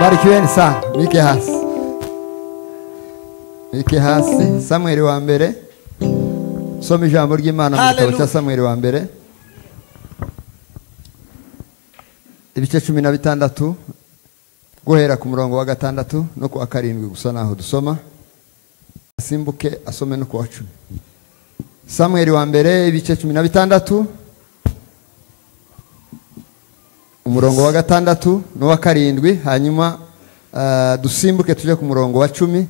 Barikiweni sana. Mike hasi. Mike hasi. Samueli wa mbere. Soma ijambo ry'Imana mu gitabo cya Samueli wa mbere. Ibice 16 guhera ku murongo wa 6 no ku wa 7 gusa naho dusoma. Asimbuke asome no ku wa 10. Samueli wa mbere ibice 16 umurongo wa 6 no wa 7 hanyuma dusimbuke tuje ku murongo wa 10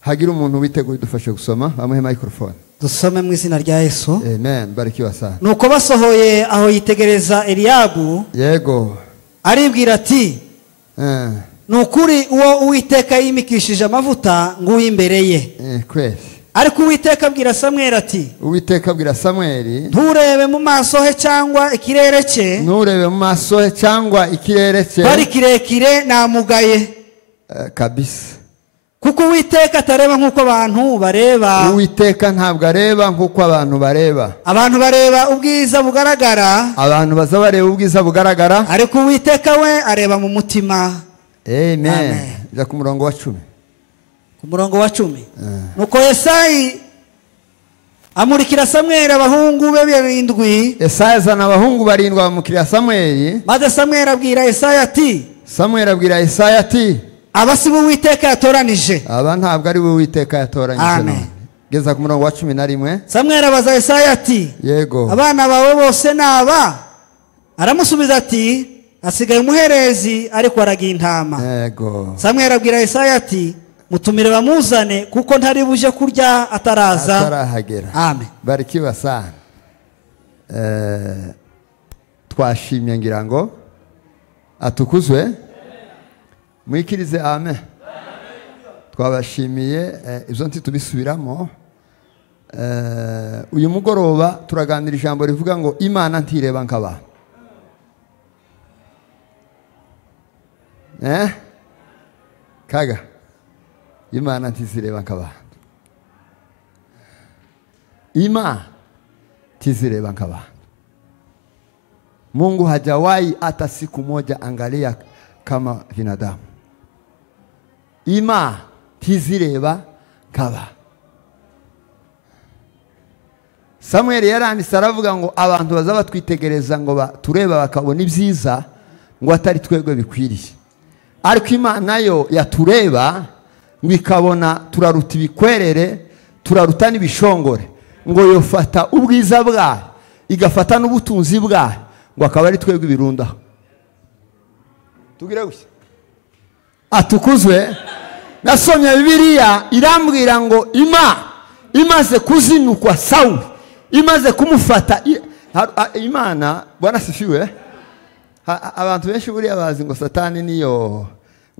hagira umuntu witeguye dufashe gusoma bamuhe microphone dusome mu izina rya Yesu. Amen. Barikiwa sana. Nuko basohoye aho yitegereza Eliyabu yego aribwira ati nukuri uwo Uwiteka yimikishije amavuta nguye imbere ye. Kweli. Ariko Uwiteka abwira Samueli ati Uwiteka abwira Samueli nturebe mu maso he cyangwa ikirere cye. Nturebe mu maso he cyangwa ikirere cye. Bari kirekire namugaye. Kabisa. Kuko Uwiteka atareba nkuko abantu bareba. Uwiteka ntabwo areba nkuko abantu bareba. Abantu bareba ubwiza bugaragara. Abantu baza bareba ubwiza bugaragara. Ariko Uwiteka we areba mu mutima. Amen. Ja ku murongo wa 10. Ku murongo wa 10. Nuko Yesayi amurikira Samueli abahungu be 7. Yesayi azana abahungu 7 bamukira Samueli. Maze Samueli abwira Yesayi ati Samueli abwira Yesayi ati abasi Uwiteka yatoranije. Aba ntabwo ari Uwiteka yatoranyije. Amen. Geza ku murongo wa 11. Samueli abaza Yesayi ati yego abana bawe bose naba? Aramusubiza ati asigaye umuherezi ariko aragiye intama. Yego. Samueli abwira Yesayi ati mutumire bamuzane kuko ntari buje kurya atarahagera. Amen. Barikiwa sana. Twashimye ngira ngo atukuzwe. Mwikirize amen. Twabashimiye izo nti tubisubiramo. Uyu mugoroba turaganira ijambo rivuga ngo Imana ntireba nk'abantu. Kaga Imana ntizireba nk'abantu. Imana ntizireba nk'abantu. Mungu hajawahi hata siku moja angalia kama binadamu. Imana ntizireba nk'abantu. Samueli yaranditse aravuga ngo abantu baza batwitegereza ngo tureba bakabona ibyiza ngo atari twebwe bikwiriye. Ariko Imana yo yatureba ngo ikabona turaruta ibikwerere, turaruta n'ibishongore, ngo yofata ubwiza bwayo igafata n'ubutunzi bwayo ngo akaba ari twebwe birundaho. Tugire gushya. Atukuzwe. Nasomye Bibiliya irambwira ngo imaze kuzinukwa Sawuli, imaze kumufata Imana Bwana sifiwe. Abantu benshi buriya bazi ngo Satani niyo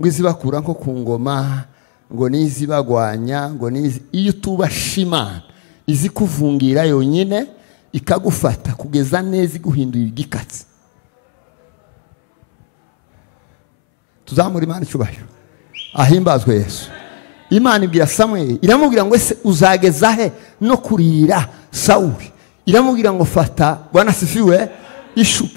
ngo izibakura nko ku ngoma, ngo nizibagwanya, ngo iyo tubashima izi kuvungira yonyine ikagufata kugeza neza iguhindura igikatsi. Tuzamura Imana icyubahiro. Ahimbazwe Yesu. Imana ibwira Samueli iramubwira ngo ese uzageza he no kurira Sawuli. Iramubwira ngo fata Bwana sifiwe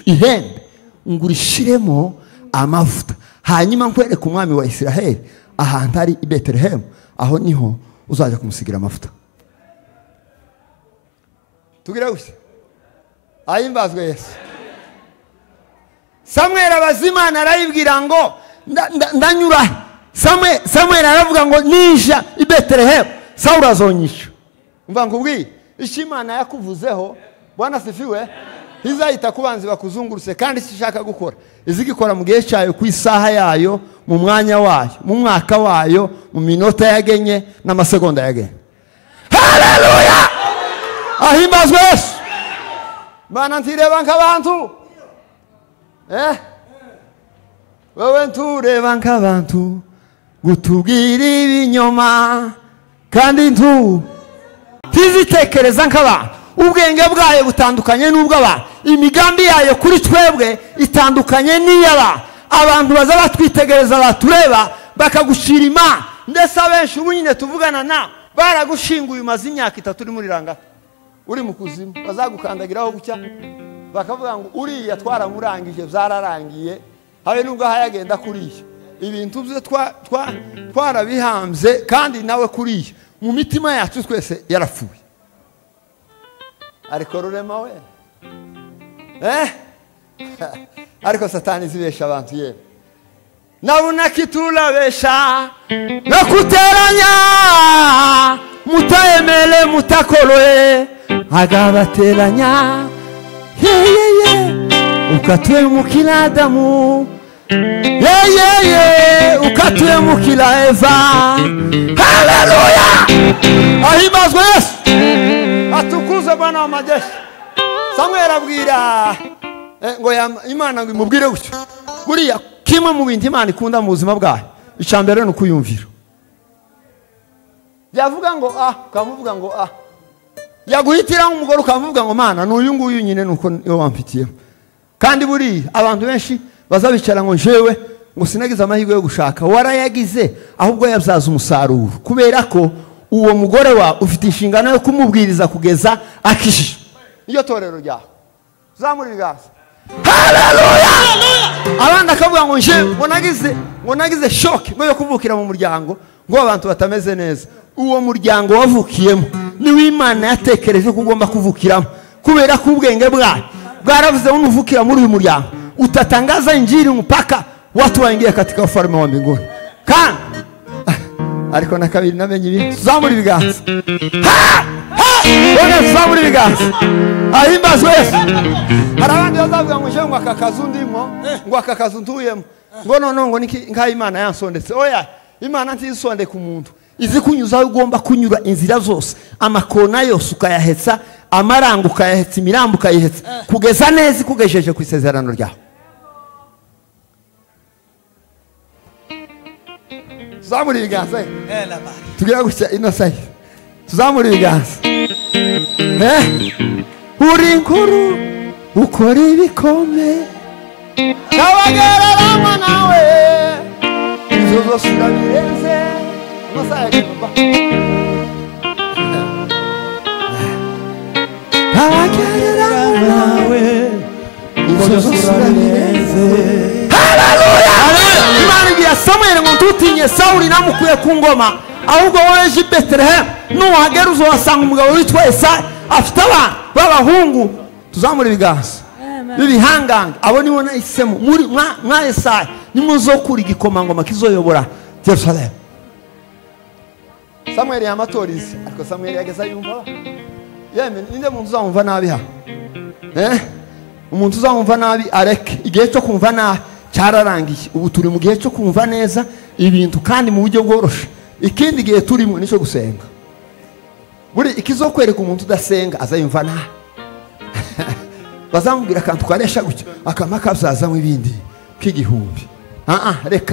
ihembe ngurishiremo amavuta, hanyuma nkwereke umwami wa Isiraheli ahantu ari i Betelehemu, aho niho uzaja kumusigira amavuta. Tugira gushya. Ahimbazwe Yesu. Samueli abazimana arayibwira ngo ndanyura. Samueli aravuga ngo nisha i Betelehemu Sawuli azonyisha. Umva nkubwiye Imana yakuvuzeho Bwana sifiwe izahita kubanzi bakuzunguruse kandi ishaka gukora izigikora mu gihe cyayo ku isaha yayo, mu mwanya wayo, mu mwaka wayo, mu minota yagenye n'amasegonda yagenye. Haleluya. Ahimbazwe Yesu. Imana ntireba nk'abantu. Wewe ntureba nk'abantu gutubwira ibinyoma kandi ntizitekereza nk'abantu. Ubwenge bwayo butandukanye n'ubw'abantu. Imigambi yayo kuri twebwe itandukanye n'iy'abantu. Abantu baza batwitegereza batureba bakagushira Imana. Ndetse abenshi ubu nyine tuvugana na baragushinguye umaze imyaka 3 uri muri ranga. Uri mu kuzimu bazagukandagiraho gucya bakavuga ngo uriya twaramurangije byararangiye habe nubwo hayagenda kuriya ibintu bye twarabihambye kandi nawe kuriya mu mitima yacu twese yarapfuye ariko rurema we ariko satani zibesha abantu yewe nabona kiturabesha no kuteranya mutayemele mutakoloe agabateranya ukatuye mukila Adamu ukatuye mukila Eva. Haleluya, ahimbazwe Yesu, atukuze Bwana wa majeshi. Samuel abwira ngo Imana ngo imubwire gutyo buriya kimwe mu bintu Imana ikunda mu buzima bwayo icambere no kuyumvira. Yavuga ngo ukamuvuga ngo yaguhitira umugore ukamuvuga ngo Mana n'uyu nguyu nyine nuko yo wamfitiye. Kandi buriya abantu benshi bazabicara ngo jewe ngo sinagize amahirwe yo gushaka, warayagize ahubwo yabyaza umusaruro kubera ko uwo mugore wa ufite inshingano yo kumubwiriza kugeza akishije. Iyo torero ryaho zamuri bigaza. Haleluya, abandi akavuga ngo nje ngo nagize shock ngo yo kuvukira mu muryango ngo abantu batameze neza. Uwo muryango wavukiyemo ni w'Imana yatekereje ko ugomba kuvukiramo kubera ko ubwenge bwayo bwaravuze unuvukira muri uyu muryango utatangaza injili mpaka watu waingie katika ufalme wa mbinguni. Kandi ariko na kabiri namenye ibi zamuri biganza. Bwana zamuri biganza. Ahimbazwe Yesu. Harabandi bazavuga ngo ngo akakazu ndimo ngo akakazu ntuyemo ngo ngo nka Imana yansondetse. Oya, Imana ntizisonde ku muntu, izi kunyuza ugomba kunyura inzira zose, amakona yose ukayahetsa, amarango ukayahetsa, imirambo ukayihetsa kugeza neza kugejeje ku isezerano ryawe. Tuzamuri ibiganza tugira gushya ino sayi, tuzamuri ibiganza. Uri nkuru ukora ibikomeye kabagereranywa nawe izo zose urabirenze amasaha y'ikuba kabagereranywa nawe izo zose urabirenze. Haleluya, Imana igira Samuel ngo tutinye Sauli namukuye ku ngoma ahubwo wowe je Bethlehem nuhagera uzosanga umugabo witwa Yesaya afite abana b'abahungu. Tuzamura ibiganza bibihanganga abo nibo nahisemo muri mwa Yesaya nimuzokura igikomangoma kizoyobora Jerusalem. Samuel yamatorize ariko Samuel yageza yumva yeme ninde muntu uzamva nabi ha umuntu uzamva nabi areke igihe cyo kumva nabi cyararangiye. Ubu turi mu gihe cyo kumva neza ibintu kandi mu buryo bworoshe. Ikindi gihe turimo nico gusenga. Buri ikizokwereka umuntu udasenga azayumva nabi. Bazamubwira kantu karesha gutyo akamaka byaza mu ibindi k'igihumbi.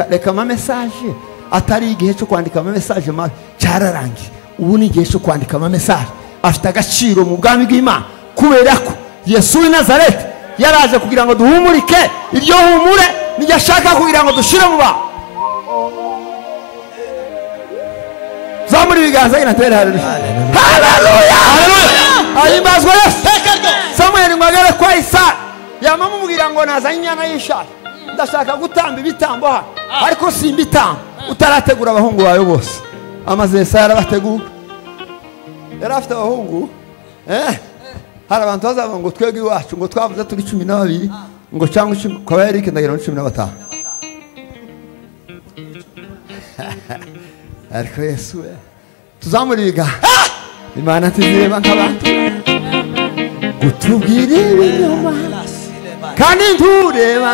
Reka ama message atari igihe cyo kwandika ama message mabi cyararangiye. Ubu ni igihe cyo kwandika ama message afite agaciro mu bwami bw'Imana kubera ko Yesu w'i Nazareti yaraje kugira ngo duhumurike, iryo humure nijya shaka kugira ngo dushire mu ba. Zamuri biganza inatere. Haleluya, ahimbazwe Yesu. Samuel mwagere kwa Isaya yamamubwira ngo nazanye inyana y'ishashi, ndashaka gutamba ibitambo ha ariko simbitamba utarategura abahungu bawe bose. Amaze Isaya yarabategura, yarafite abahungu hari abantu bazavuga ngo twebwe iwacu ngo twavuze turi 12 ngo cyangwa 10 kwa Eric ndagira 15. Ariko Yesu tuzamuriga Imana tizireba nk'abantu gutubwira ibinyoma kandi ntureba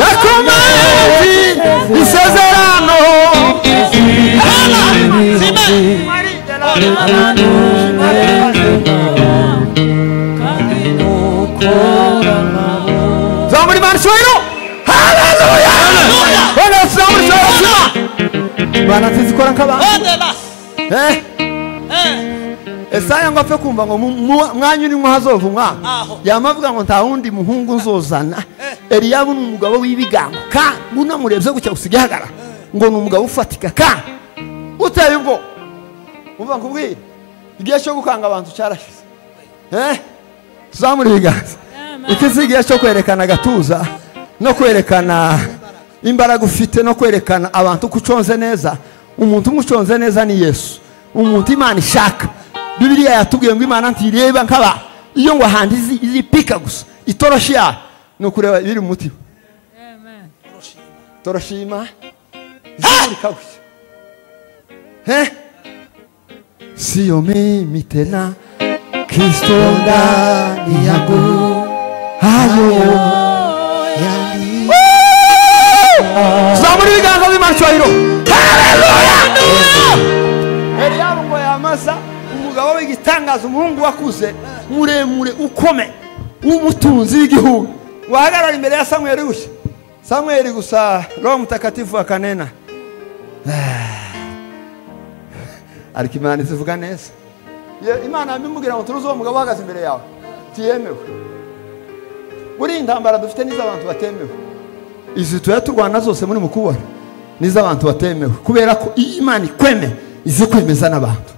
yakomeye isezerano zamuri manshoiro. Haleluya, Bwana zamuri shoma Bwana tizikora nk'abantu. Esaya ngo apfe kumva ngo mwanyu ni muhazova umwana yamavuga ngo nta wundi muhungu nzozana. Eliyabu ni umugabo w'ibigango kandi unamurebye gucya usigihagara ngo ni umugabo ufatika kandi uteye ubwo. Umva nkubwira igihe cyo gukanga abantu cyarashize. Tuzamuri biganza ikizigiye cyo kwerekana agatuza no kwerekana imbaraga ufite no kwerekana abantu kuconze neza. Umuntu umuconze neza ni Yesu, umuntu Imana ishaka. Bibiliya yatubwiye ngo Imana ntireba nkaba iyo ngo handi izipika gusa itoroshi ya no kureba biri mu mutima. Amen. Toroshima zirika gusa. Sio mimi tena Kristo ndani yangu hayo yani. Zamuri biganza bimanchwairo. Haleluya. Eliyabu ngo yamasa umugabo w'igitangaza, umuhungu wakuze muremure ukome umutunzi w'igihugu wahagarara imbere ya Samuel gusa. Samuel gusa Roho Mtakatifu akanena. Ariko Imana izivuga neza. Imana yamubwira ngo turuzo umugabo uhagaze imbere yawe tiyemewe. Buri intambara dufite niza abantu batemewe. Izi turwana zose muri mukubona niza abantu batemewe kubera ko Imana ikweme izikwemeza n'abantu.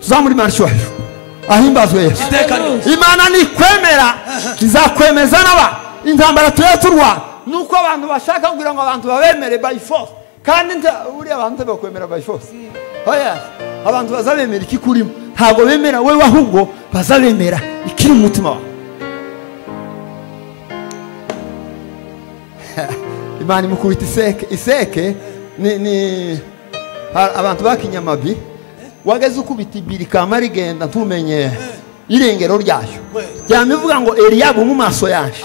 Tuzamuri marshwayo ahimbazwe Yesu. Imana ni kwemera izakwemeza n'abantu. Intambara turwana nuko abantu bashaka kugira ngo abantu babemere by force, kandi uri abantu bakwemera by force. Oya, abantu bazabemera ikikurimo, ntabwo bemera wewe ahubwo bazabemera ikiri mu mutima wawe. Imana imukubita iseke ni abantu bakinyamabi wageze ukubita ibiri kamari genda ntumenye irengero ryayo. Byamivuga ngo Eliyabu mu maso yanje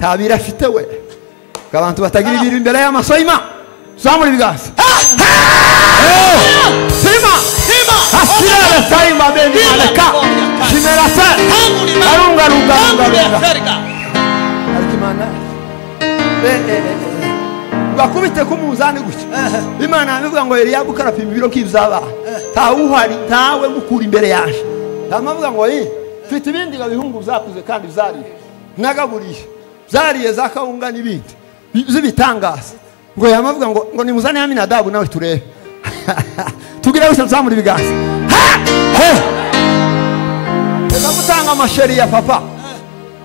tabira afite we, abantu batagira ibiri imbere y'amaso y'Imana. Zamuri biganza. Sima hasira saima bendi maleka shimera sa arunga Alikimana bakubite kumuzani gucyo. Imana yavuga ngo Eliyabu karapima ibiro k'ibzaba tawuhari tawe mukura imbere yaje. Tamavuga ngo mfite ibindi gabihungu zakuze kandi zari nagaburiye zariye zakawunga n'ibindi zibitangaza. Ngo yamavuga ngo nimuzane Aminadabu nawe turebe. Tugira wese Zamuri biganza. Eza gutanga amasheri ya papa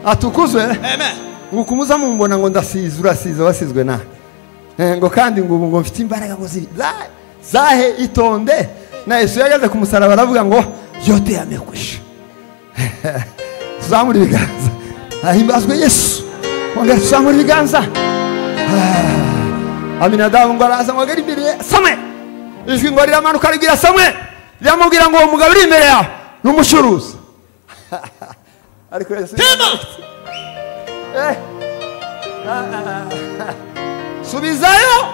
atukuzwe. Amen. Ngukumuza mumbona ngo ndasize urasize wasizwe na. Ngo kandi ngo mfite imbaraga ngo zahe itonde. Na Yesu yageze ku musaraba aravuga ngo yote yamekwisha. Zamuri biganza. Ahimbazwe Yesu. Wongera Zamuri biganza. Aminadabu ngo araza ngo agere imbere Samuel. Ijwi ngo riramanuka rigira Samuel ryamubwira ngo umugabo uri imbere yawe n'umushuruzi. Ariko Yesu subizayo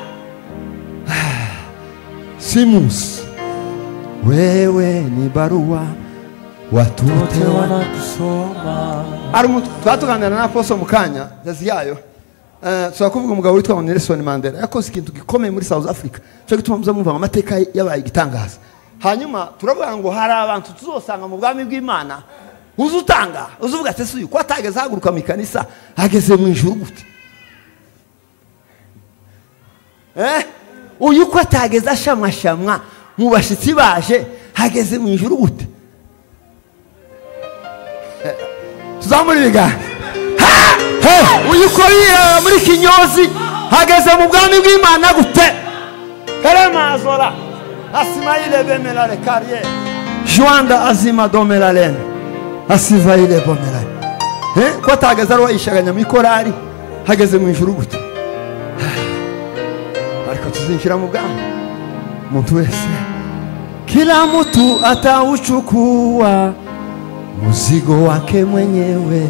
Simus, wewe ni barua watu wote wanakusoma. Ari twatuganira na Apostle mukanya yaziyayo. Twakuvuga umugabo witwa Nelson Mandela yakoze ikintu gikomeye muri South Africa cyo gituma muza mumva amateka yabaye igitangaza. Hanyuma turavuga ngo hari abantu tuzosanga mu bwami bw'Imana uzutanga uzuvuga ati suyu ko atageze haguruka mu kanisa ageze mu ijuru gute. Uyu ko atageze ashamwa mu bashitsi baje hageze mu ijuru gute. Tuzamuri biga uyu ko muri Kinyozi hageze mu bwami bw'Imana gute. Karama azora asimaile bemelale carrière Joanda azima domelalen asivaile bomelale. Ko atageze arwa ishaganya mu ikorari hageze mu ijuru gute. Ariko tuzinjira mu bwami muntu wese, kila mtu atauchukua mzigo wake mwenyewe.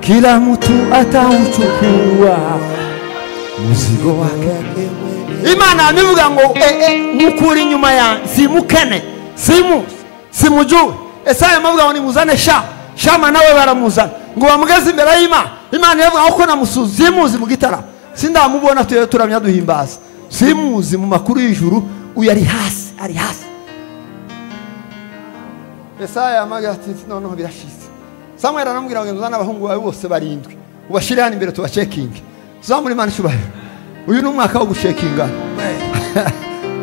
Kila mtu atauchukua mzigo wake. Imana nivuga ngo mukuri nyuma ya simukene simujue. Esaya mavuga ngo nimuzane Shama nawe baramuzana ngo bamugeze imbere y'Imana. Imana yavuga ko namusuzimuzi mu gitara sindamubona turamya duhimbaza. Simuzi mu makuru y'ijuru uyu ari hasi. Esaya amaga ati noneho birashize. Samuel aramubwira ngo nzana abahungu bawe bose barindwi ubashire hano imbere tubacekinge. Zamuri Imana cyubahiro. Uyu ni umwaka wo gucekinga.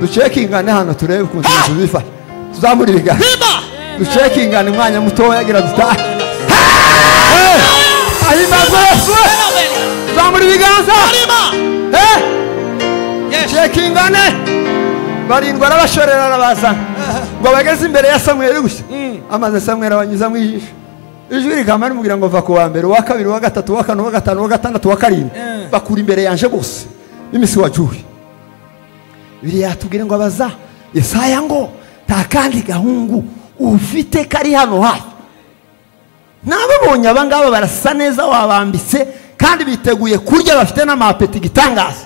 Ducekinga hano turebe ukuntu tubifasha. Zamuri biga. Ducekinga ni mwanya muto yagira duta. barindwa arabashorera arabazana ngo bageze imbere ya Samweli gusa amaze Samweli abanyuza mu ijisho ijwi rikama rimubwira ngo va ku wa mbere, uwa kabiri, uwa gatatu, uwa kane, uwa gatanu, uwa gatandatu, uwa karindwi bakura imbere yanje bose imisi wajuye. Biriya yatubwira ngo abaza Yesaya ngo nta kandi gahungu ufite kari hano hafi. Nababonye abangaba barasa neza wabambitse kandi biteguye kurya bafite n'amapeti gitangaza.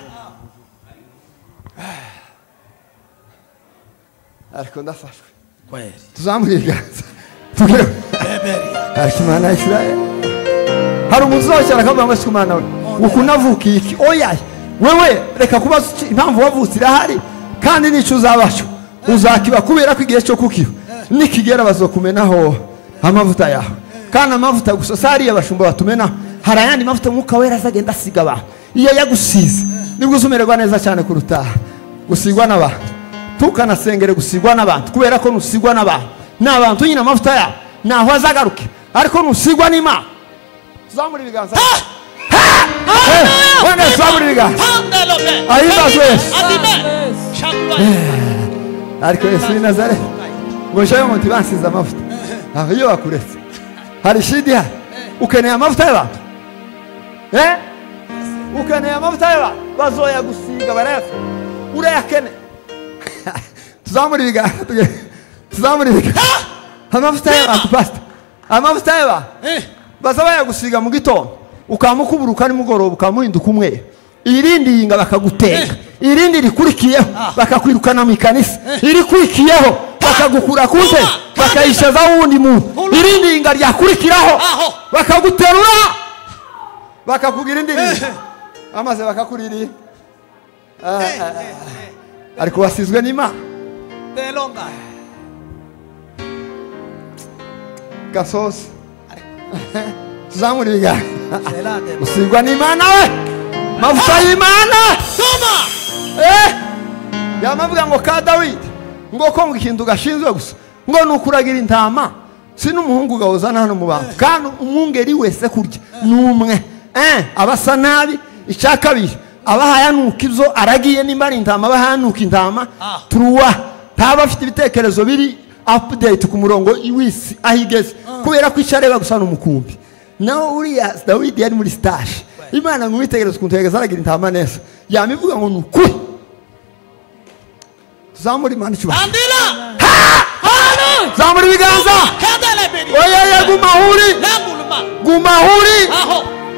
Ariko ndafashwe kweli tuzamuriga tugere ariko Imana Israel hari umuntu uzashaka akavuga ngo Imana we ukunavukiye iki oya wewe reka kubaza impamvu wavutse irahari kandi nico uzabasho uzakiba kubera ko igihe cyo kukiba nikigera bazokumenaho amavuta yawe kandi amavuta gusa sari y'abashumba batumena hari ayandi mavuta mwuka wera azagenda asiga abantu iyo yagusize nibwo uzumererwa neza cyane kuruta gusigwa n'abantu. Tukanasengere gusigwa n'abantu kubera ko nusigwa n'abantu nyina amavuta yawe naho azagaruke ariko nusigwa n'Imana. Tuzamura ibiganza wana tuzamura ibiganza ahibazo Yesu ariko Yesu ni Nazareti ngo shayo umuntu bansize amavuta aho iyo bakuretse hari shidi ukeneye amavuta y'abantu ukeneye amavuta y'abantu bazoya gusiga barayafa urayakene. Tuzamura ibiganza tuzamura ibiganza amavuta y'abantu pastor amavuta y'abantu bazaba yagusiga mu gitondo ukamukuburuka nimugoroba ukamuhinduka umwe irindi yinga bakaguteka irindi rikurikiyeho bakakwirukana mu kanisa irikurikiyeho bakagukura kunte bakayishaza wundi muntu irindi yinga ryakurikiraho bakaguterura bakakugira indiri amaze bakakuriri ariko wasizwe n'Imana gasosi tuzamura ibiganza usigwa n'Imana we mavuta y'Imana yamavuga ngo ka Dawidi ngo ko ngo ikintu gashinzwe gusa ngo nukuragira intama si n'umuhungu gahozana hano mu bantu kandi umwungeri wese kurya n'umwe abasa nabi icya kabiri abahayanuka ibyo aragiye nimba ari intama abahayanuka intama turuwa ntaba afite ibitekerezo biri update ku murongo w'isi ahigeze kubera ko icareba gusa n'umukumbi. Naho uriya Dawidi yari muri stage Imana ngo witegereze ukuntu yageze aragira intama neza yamivuga ngo nukuri tuzamura Imana cyubahiro zamura ibiganza oya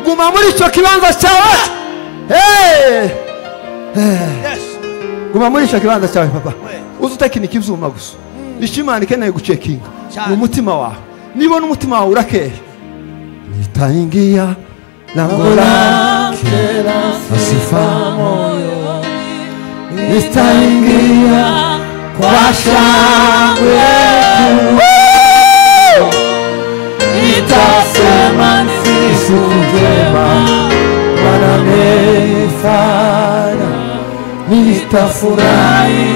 guma muri icyo kibanza cyawe guma muri icyo kibanza cyawe papa uzi utekinika ivyuma gusa Imana ikeneye gucekinga mu mutima wawe nibona umutima wawe urakeye nitaingia lango lake asifa moyo nitaingia kwa shangwe nitasema siku njema Bwana amefanya nitafurahi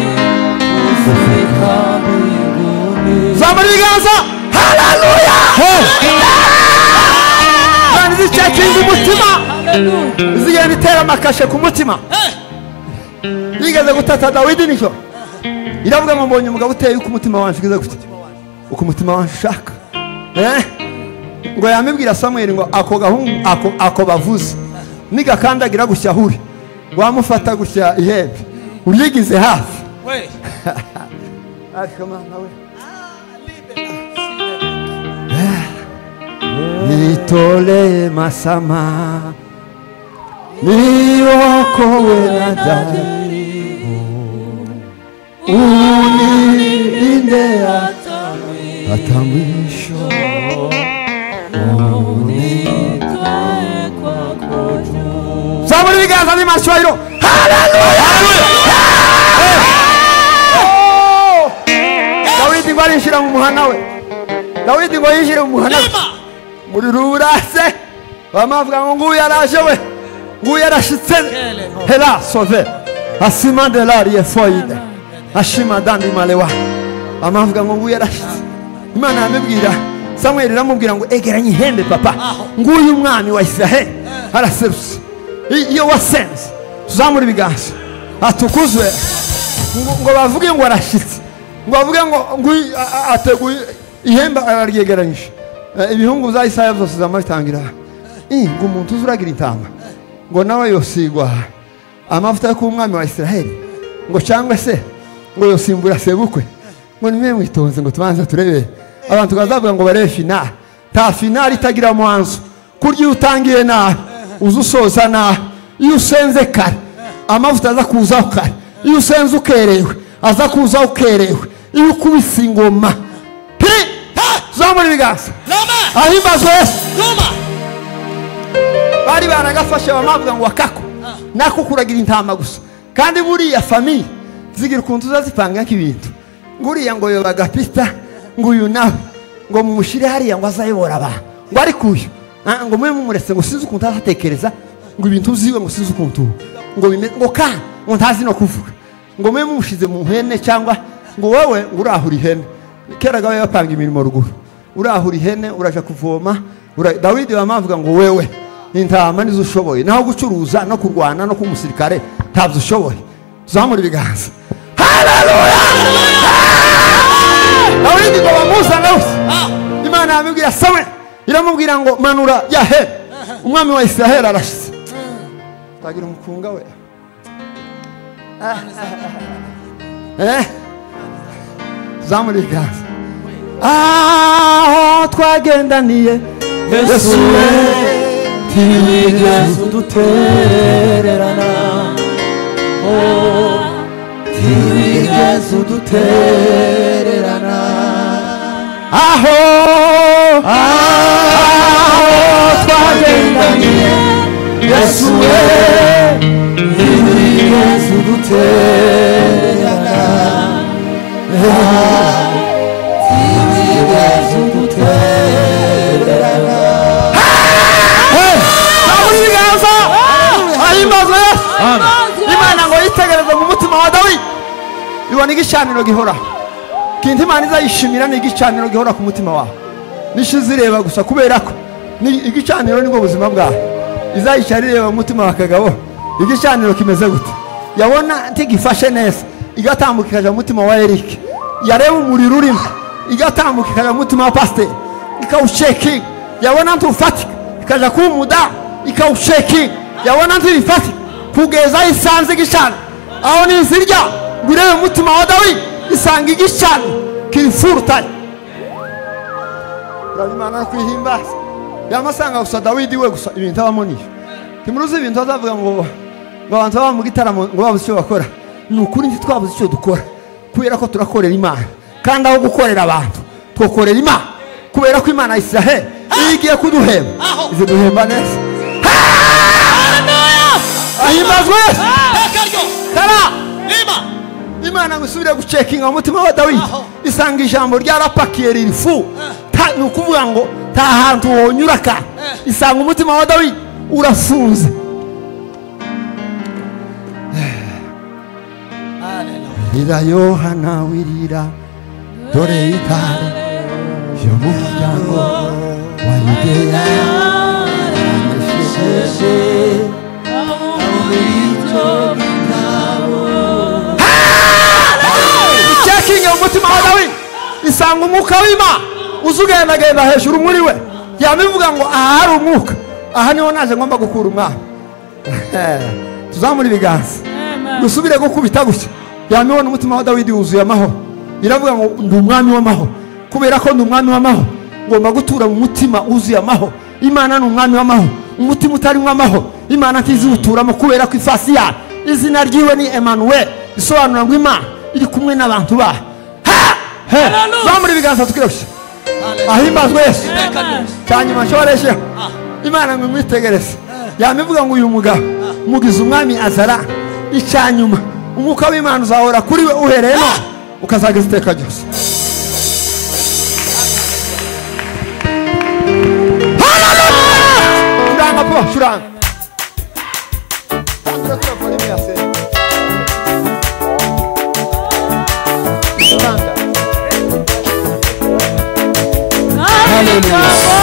kufika mbinguni. Zamani biganza haleluya zicakinga umutima zigenda itera amakashe ku mutima yigeze gutata Dawidi nicyo iravuga ngo mbonye umugabo uteye uko umutima wanjye ugeze gute uko umutima wanjye ushaka ngo yamibwira Samweli ngo ako gahungu ako bavuze nigakandagira gushya huri wamufata gushya ihembe urigize hafi ariko mama we nitole masama niokowe na jaribu unilinde hata mwisho unikae kwako juu. Zamuri biganza ni maswahiro haleluya Dawidi ngo arishira mu muhana we Dawidi ngo yishire mu muhana muri rurase bamavuga ngo nguyu yaraje we nguyu yarashitse hela sauve asima de la riefoide ashima dandi malewa bamavuga ngo nguyu yarashitse Imana yamubwira Samweli iramubwira ngo egeranye ihembe papa nguyu umwami wa Israel araserutse iyo wasenze tuzamura ibiganza atukuzwe ngo bavuge ngo arashitse, ngo bavuge ngo ateguye ihemba araryegeranyije. Ibihungu za Isaya byose zamabitangira. Ngo umuntu uzuragira intama ngo nawe yosigwa amavuta yo kumwami wa Israeli, ngo cyangwa se ngo yosimbura sebukwe. Ngo nimwe mwitonze ngo tubanze turebe abantu bazavuga ngo barebe final. Ta final itagira mwanzo. Kurya utangiye na uzusoza na iyo usenze kare amavuta aza kuza kare, iyo usenze ukerewe aza kuza ukerewe, iyo ukubise ingoma zamuri biganza ahimbazwe Yesu. Bari baragafashe bamavuga ngo wakako nako kuragira intama gusa, kandi buriya famille zigira ukuntu uzazipanga nk'ibintu. Nguriya ngo yobagapita ngo uyu nawe ngo mumushire hariya ngo azayobora abantu ngo ari kuyo ngo mwe mumuretse ngo sinzi ukuntu azatekereza ngo ibintu uziwe ngo sinzi ukuntu ngo ngo ka ngo ntazi no kuvuga ngo mwe mumushize mu hene cyangwa ngo wowe urahura ihene. Kera gawe yapanga imirimo ruguru, urahura ihene uraje kuvoma. Dawidi bamavuga ngo wewe intama nizo ushoboye, naho gucuruza no kurwana no kumusirikare ntabyo ushoboye. Zamuri biganza. Haleluya! Dawidi ngo bamuza nawe Imana yamubwira Samuel, iramubwira ngo manura yahe umwami wa Israeli arashitse. Tagira umukunga we. Zamuri biganza. Twagendaniye Yesu tigeze udutererana, tigeze udutererana. Twagendaniye Yesu tigeze udutererana, tigeze udutererana. Imana ngo yitegereze mu mutima wa Dawidi ibona igicaniro gihora. Kintu Imana izayishimira ni igicaniro gihora ku mutima wawe. Nishizireba gusa kubera ko ni igicaniro nibwo buzima bwawe. Izayisharireba mu mutima wa kagabo igicaniro kimeze gute. Yabona ntigifashe neza igatambuka ikaja mu mutima wa Eric. Yareba umuriro urimo igatambuka ikaja mu mutima wa Pastor ikawusheki. Yabona ntufatika ikaja kumuda ikawusheki. Yabona ntifatika kugeza isanze igicana aho nizirya birebe umutima wa Dawidi isanga igicana kirifurutanye. Imana kwihimbaza yamasanga gusa Dawidi we gusa ibintu abamoniye. Timuruzi ibintu azavuga ngo abantu baba mu gitaramo ngo babuze icyo bakora. Ni ukuri nti twabuze icyo dukora kubera ko turakorera Imana, kandi aho gukorera abantu twokorera Imana kubera ko Imana Israeli igiye kuduhemba. Izo duhemba neza. Ahimbazwe Kara Imana ngusubire gucekinga umutima wa Dawidi isanga ijambo ryarapakiye ririfu. Ni ukuvuga ngo nta hantu wonyura ka isanga umutima wa Dawidi urafunze. Ira Yohana wirira dore itari yo mu muryango wa Yudeya icekinga umutima wa Dawidi isanga umwuka w'Imana uzugendagenda hejuru muri we. Yamivuga ngo aha hari umwuka, aha niho naje ngomba gukura umwana. Tuzamura ibiganza dusubire gukubita gusa. Yamibona umutima wa Dawidi wuzuye amahoro. Iravuga ngo ndi umwami w'amahoro. Kubera ko ndi umwami w'amahoro ngomba gutura mu mutima wuzuye amahoro. Imana ni umwami w'amahoro. Umutima utarimo amahoro Imana ntiziwuturamo kubera ko ifasi yayo izina ryiwe ni Emmanuel, isobanura ngo Imana iri kumwe n'abantu bayo. Zamuri ibiganza tukiroshe. Ahimbazwe Yesu. Cyanyuma cyoreshe Imana ngo mwitegereze. Yamivuga ngo uyu mugabo mugize umwami azara icyanyuma umwuka w'Imana uzahora kuri we uhereye no ukazageza iteka ryose. Shuranga po shuranga. Hallelujah.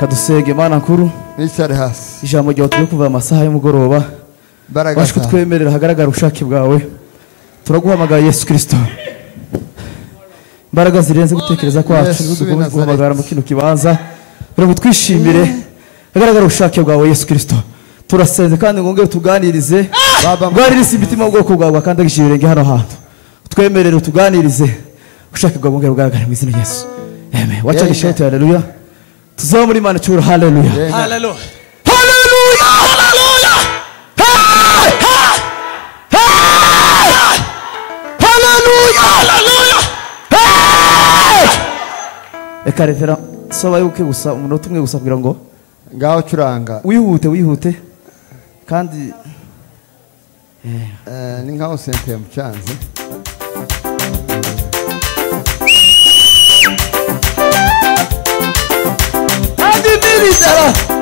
kadusenge mana nkuru Nicare hasi. ijambo ryawe turi kuva amasaha y'umugoroba bashaka twemerera hagaragara ubushake bwawe turaguhamagara Yesu Kristo imbaraga zirenze gutekereza kwacu guhamagara mu kino kibanza kugira ngo twishimire hagaragara ubushake bwawe Yesu Kristo turasenze kandi ngongere tuganirize bwaririze imitima y'ubwoko bwawe kandi agishije ibirenge hano hantu twemerere tuganirize ubushake bwawe ngongere bugaragara mu izina rya Yesu amen wacha nishote haleluya tuzaba muri Imana cyura haleluya haleluya haleluya haleluya haleluya haleluya eka revera soba yuke gusa umunota umwe gusa kugira ngo ngaho curanga wihute kandi ni ngaho sente mucanze andi militara